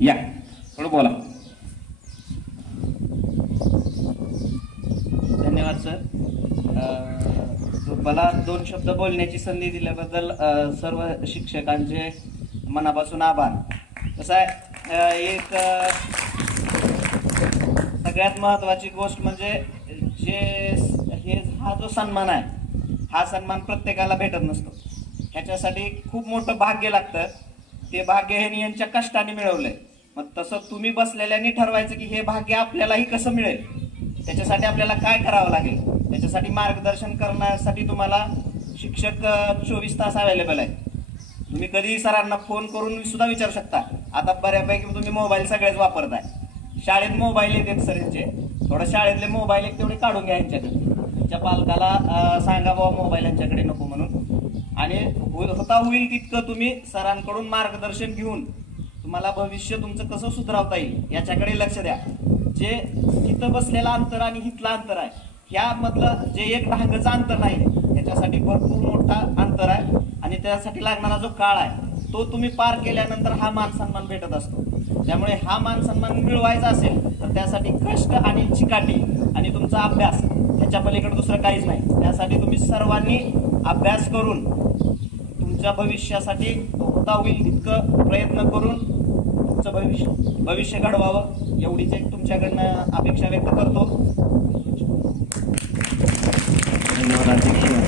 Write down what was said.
या. थोडं बोला. धन्यवाद सर. मला दोन शब्द बोलण्याची संधी दिल्याबद्दल सर्व शिक्षकांचे मनापासून आभार. कसं आहे? एक सगळ्यात महत्त्वाची गोष्ट म्हणजे जे हे हा जो सन्मान आहे हा सन्मान प्रत्येकाला भेटत नसतो. ह्याच्यासाठी खूप मोठं भाग्य लागतं. ते भाग्य हे यांच्या कष्टाने मिळवलं आहे मग तसं तुम्ही बसलेल्यांनी ठरवायचं की हे भाग्य आपल्यालाही कसं मिळेल? त्याच्यासाठी आपल्याला काय करावं लागेल? त्याच्यासाठी मार्गदर्शन करण्यासाठी तुम्हाला शिक्षक चोवीस तास अवेलेबल आहे तुम्ही कधीही सरांना फोन करून सुद्धा विचारू शकता. आता बऱ्यापैकी तुम्ही मोबाईल सगळेच वापरताय. शाळेत मोबाईल येतात सरांचे थोडं शाळेतले मोबाईल एक तेवढे काढून घ्या यांच्याकडे. तुमच्या पालकाला सांगा बाबा मोबाईल यांच्याकडे नको म्हणून. आणि होईल- होता होईल तितकं तुम्ही सरांकडून मार्गदर्शन घेऊन तुम्हाला भविष्य तुमचं कसं सुधारवता येईल याच्याकडे लक्ष द्या. जे इथं बसलेलं अंतर आणि इथलं अंतर आहे ह्यामधलं जे एक रांगचं अंतर नाही त्याच्यासाठी भरपूर मोठा अंतर आहे आणि त्यासाठी लागणारा जो काळ आहे तो तुम्ही पार केल्यानंतर हा मान सन्मान भेटत असतो. त्यामुळे हा मान सन्मान मिळवायचा असेल तर त्यासाठी कष्ट आणि चिकाटी आणि तुमचा अभ्यास ह्याच्या पलीकडे दुसरं काहीच नाही. त्यासाठी तुम्ही सर्वांनी अभ्यास करून तुमच्या भविष्यासाठी होता होईल तितकं प्रयत्न करून तुमचं भविष्य भविष्य घडवावं एवढीच एक तुमच्याकडनं अपेक्षा व्यक्त करतो. धन्यवाद.